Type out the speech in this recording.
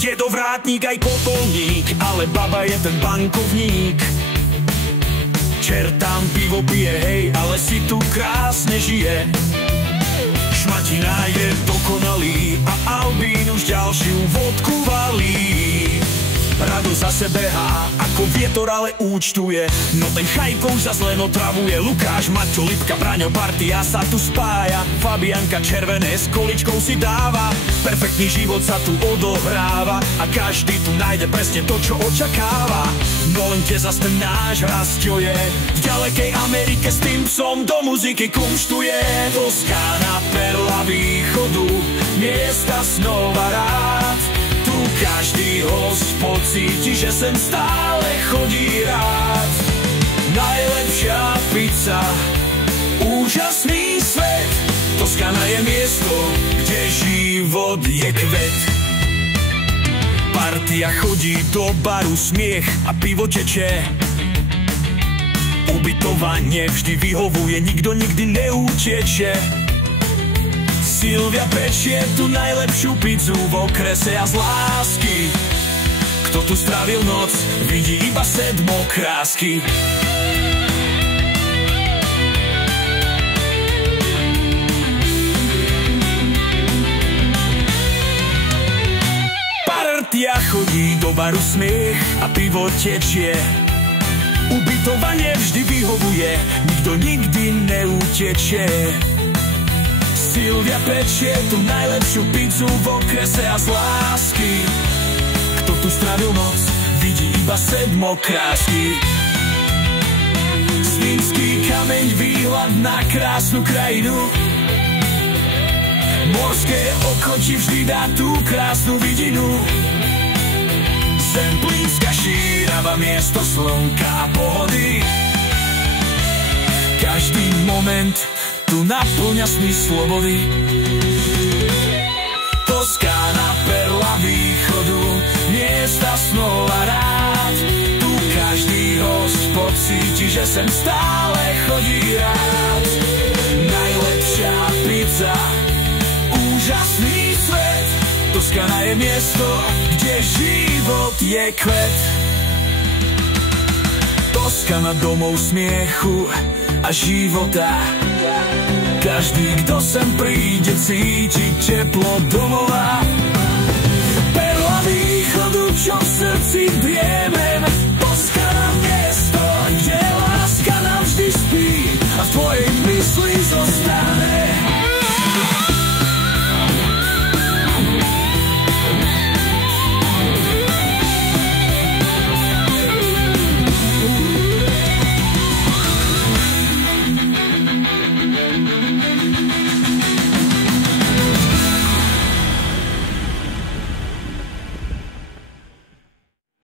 Dedo vrátnik aj popolník, ale baba je ten bankovník. Čertám pivo pije, hej, ale si tu krásne žije. Šmatina je dokonalý a Albín už ďalšiu vodku valí. Rado zase behá, ako vietor ale účtuje. No ten Chajkov zas len otravuje. Lukáš, Maťo, Lipka, Braňo, partia sa tu spája. Fabianka červené s količkou si dáva. Perfektný život sa tu odohráva a každý tu nájde presne to, čo očakáva. No len kde zas ten náš Rastio je v ďalekej Amerike s tým psom do muziky kumštuje. Toskána, perla východu, miesta snova rád. Tu každý host pocíti, že sem stále chodí rád. Najlepšia pizza, úžasný svet. Toskana je miesto, kde život je kvet. Partia chodí do baru, smiech a pivo teče. Ubytovanie vždy vyhovuje, nikto nikdy neuteče. Silvia pečie tu najlepšiu pizzu v okrese a z lásky. Kto tu strávil noc, vidí iba sedmokrásky. Partia chodí do baru, smiech a pivo tečie. Ubytovanie vždy vyhovuje, nikto nikdy neuteče. Silvia pečie tu najlepšiu pizzu v okrese a z lásky. Kto tu strávil noc, vidí iba sedmokrásky. Zlínský kameň, výhľad na krásnu krajinu. Morské oko ti vždy dá tú krásnu vidinu. Zemplínska šírava, miesto slnka a pohody. Každý moment tu naplňa sny slobody. Toskána, perla východu, miesta snova rád. Tu každý host pocíti, že sem stále chodí rád. Najlepšia pizza, úžasný svet. Toskana je miesto, kde život je kvet. Toskana, domov smiechu a života. Každý, kto sem príde, cíti teplo domova. Perla východu, čo v srdci driemen. Toskana, miesto, kde láska navždy spí a v tvojej mysli zostane.